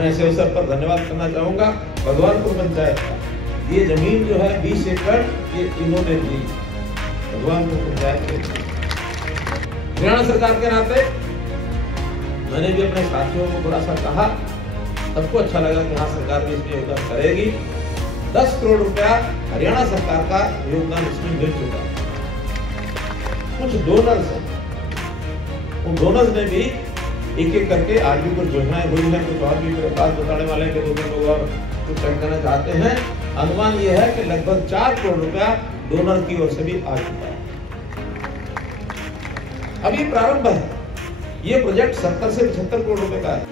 मैं इस अवसर पर धन्यवाद करना चाहूंगा भगवानपुर पंचायत का। ये जमीन जो है 20 एकड़ ये इन्होंने दी भगवानपुर पंचायत के। हरियाणा सरकार के नाते मैंने भी अपने साथियों को थोड़ा सा कहा, सबको अच्छा लगा कि हाँ सरकार भी इसमें योगदान करेगी। 10 करोड़ रुपया हरियाणा सरकार का योगदान इसमें मिल चुका है। कुछ डोनर्स हैं, उन डोनर्स ने भी एक एक करके आज भी कुछ योजनाएं हुई हैं, कुछ और भी बात बताने वाले हैं कि 2 लोग और कुछ चेक करना चाहते हैं। अनुमान ये है कि लगभग 4 करोड़ रुपया डोनर की ओर से भी आ चुका है। अब ये प्रारंभ है, ये प्रोजेक्ट 70 से 75 करोड़ रुपए का है।